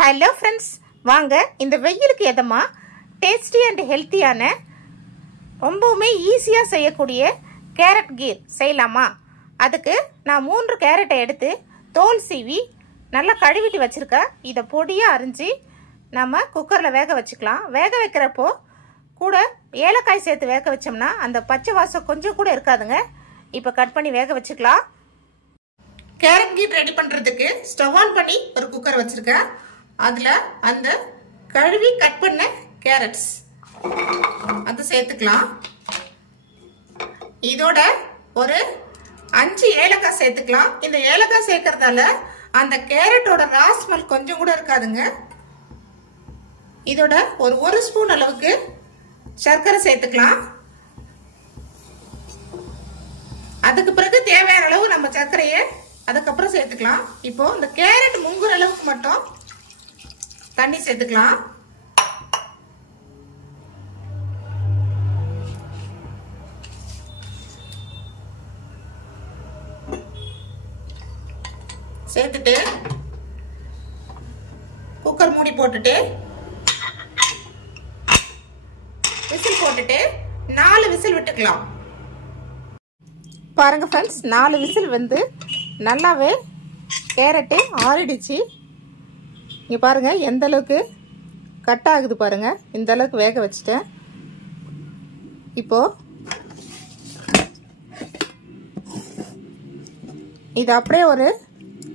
Hello friends, வாங்க இந்த வெயிலுக்கு எதமா டேஸ்டி அண்ட் ஹெல்த்தியான ரொம்பவுமே ஈஸியாக செய்யக்கூடிய கேரட் கீர் செய்யலாமா? அதுக்கு நான் 3 கேரட்டை எடுத்து தோல் சீவி நல்லா கழுவிட்டு வச்சுருக்கேன். இதை பொடியாக அரிஞ்சு நம்ம குக்கரில் வேக வச்சுக்கலாம். வேக வைக்கிறப்போ கூட ஏலக்காய் சேர்த்து வேக வச்சோம்னா அந்த பச்சை வாசம் கொஞ்சம் கூட இருக்காதுங்க. இப்போ கட் பண்ணி வேக வச்சுக்கலாம். கேரட் கீர் ரெடி பண்ணுறதுக்கு ஸ்டவ் ஆன் பண்ணி ஒரு குக்கர் வச்சுருக்கேன். அதில் அந்த கழுவி கட் பண்ண கேரட்ஸ் அது சேர்த்துக்கலாம். இதோட ஒரு 5 ஏலக்காய் சேர்த்துக்கலாம். இந்த ஏலக்காய் சேர்க்கறதால அந்த கேரட்டோட ரா ஸ்மெல் கொஞ்சம் கூட இருக்காதுங்க. இதோட ஒரு 1 ஸ்பூன் அளவுக்கு சர்க்கரை சேர்த்துக்கலாம். அதுக்கு பிறகு தேவையான அளவு நம்ம சர்க்கரையை அதுக்கப்புறம் சேர்த்துக்கலாம். இப்போ இந்த கேரட் முங்குற அளவுக்கு மட்டும் தண்ணி சேர்த்துக்கலாம். சேர்த்துட்டு குக்கர் மூடி போட்டுட்டு விசில் போட்டுட்டு 4 விசில் விட்டுக்கலாம். பாருங்க ஃப்ரெண்ட்ஸ், 4 விசில் வந்து நல்லாவே கேரட்டு ஆறிடுச்சு. இங்கே பாருங்க எந்த அளவுக்கு கட் ஆகுது பாருங்க. இந்த அளவுக்கு வேக வச்சுட்டேன். இப்போ இது அப்படியே ஒரு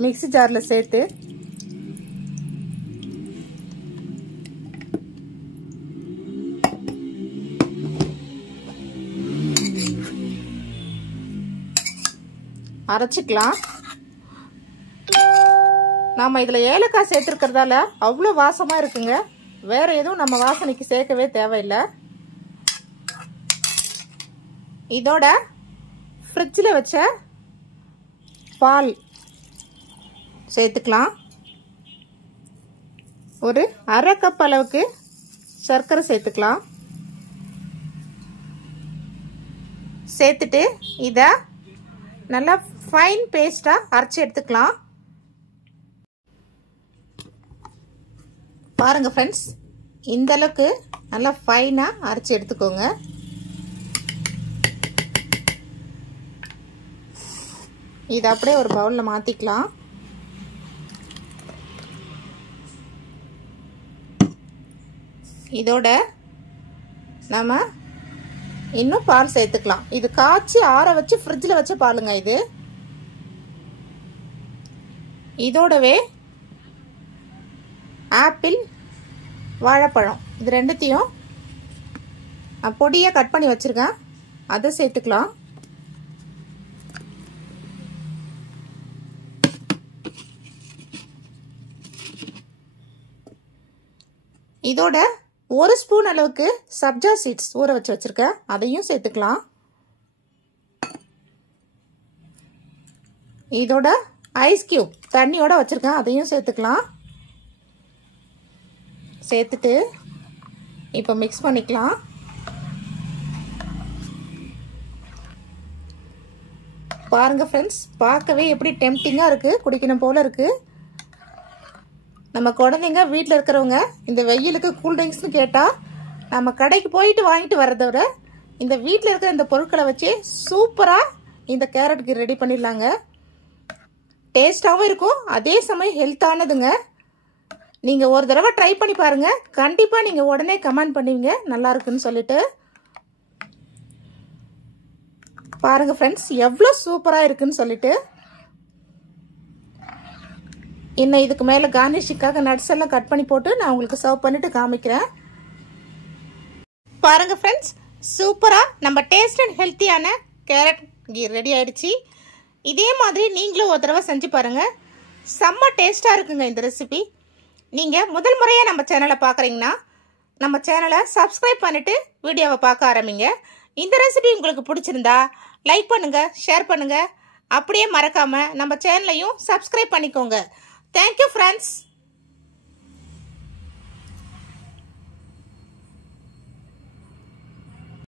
மிக்ஸி ஜாரில் சேர்த்து அரைச்சிக்கலாம். நாம் இதில் ஏலக்காய் சேர்த்துருக்கிறதால அவ்வளோ வாசமாக இருக்குங்க. வேறு எதுவும் நம்ம வாசனைக்கு சேர்க்கவே தேவையில்லை. இதோட ஃப்ரிட்ஜில் வச்ச பால் சேர்த்துக்கலாம். ஒரு அரை கப் அளவுக்கு சர்க்கரை சேர்த்துக்கலாம். சேர்த்துட்டு இதை நல்லா ஃபைன் பேஸ்ட்டாக அரைச்சி எடுத்துக்கலாம். பாருங்க ஃப்ரெண்ட்ஸ், இந்த அளவுக்கு நல்லா ஃபைனாக அரைச்சி எடுத்துக்கோங்க. இதை அப்படியே ஒரு பவுலில் மாற்றிக்கலாம். இதோட நம்ம இன்னும் பால் சேர்த்துக்கலாம். இது காய்ச்சி ஆற வச்சு ஃப்ரிட்ஜில் வச்ச பாலுங்க இது. இதோடவே ஆப்பிள், வாழைப்பழம் இது ரெண்டுத்தையும் பொடியாக கட் பண்ணி வச்சுருக்கேன். அதை சேர்த்துக்கலாம். இதோட 1 ஸ்பூன் அளவுக்கு சப்ஜா சீட்ஸ் ஊற வச்சு வச்சுருக்கேன். அதையும் சேர்த்துக்கலாம். இதோட ஐஸ் கியூப் தண்ணியோட வச்சுருக்கேன். அதையும் சேர்த்துக்கலாம். சேர்த்துட்டு இப்போ மிக்ஸ் பண்ணிக்கலாம். பாருங்க ஃப்ரெண்ட்ஸ், பார்க்கவே எப்படி டெம்டிங்காக இருக்குது, குடிக்கணும் போல இருக்குது. நம்ம குழந்தைங்க வீட்டில் இருக்கிறவங்க இந்த வெயிலுக்கு கூல்ட்ரிங்க்ஸ்னு கேட்டால் நம்ம கடைக்கு போயிட்டு வாங்கிட்டு வர்றதை விட இந்த வீட்டில் இருக்கிற இந்த பொருட்களை வச்சு சூப்பராக இந்த கேரட் கீர் ரெடி பண்ணிடலாங்க. டேஸ்டாகவும் இருக்கும், அதே சமயம் ஹெல்த்தானதுங்க. நீங்கள் ஒரு தடவை ட்ரை பண்ணி பாருங்கள். கண்டிப்பாக நீங்கள் உடனே கமெண்ட் பண்ணுவீங்க நல்லா இருக்குன்னு சொல்லிட்டு. பாருங்கள் ஃப்ரெண்ட்ஸ், எவ்வளோ சூப்பராக இருக்குன்னு சொல்லிட்டு. இன்னும் இதுக்கு மேலே கார்னிஷிங்காக நட்ஸ் எல்லாம் கட் பண்ணி போட்டு நான் உங்களுக்கு சர்வ் பண்ணிட்டு காமிக்கிறேன். பாருங்க ஃப்ரெண்ட்ஸ், சூப்பராக நம்ம டேஸ்ட் அண்ட் ஹெல்த்தியான கேரட் கீர் ரெடி ஆயிடுச்சு. இதே மாதிரி நீங்களும் ஒரு தடவை செஞ்சு பாருங்க. செம்ம டேஸ்ட்டாக இருக்குங்க இந்த ரெசிபி. நீங்கள் முதல் முறையாக நம்ம சேனலை பார்க்குறீங்கன்னா நம்ம சேனலை சப்ஸ்கிரைப் பண்ணிவிட்டு வீடியோவை பார்க்க ஆரம்பிங்க. இந்த ரெசிபி உங்களுக்கு பிடிச்சிருந்தா லைக் பண்ணுங்கள், ஷேர் பண்ணுங்கள். அப்படியே மறக்காமல் நம்ம சேனலையும் சப்ஸ்கிரைப் பண்ணிக்கோங்க. Thank you friends.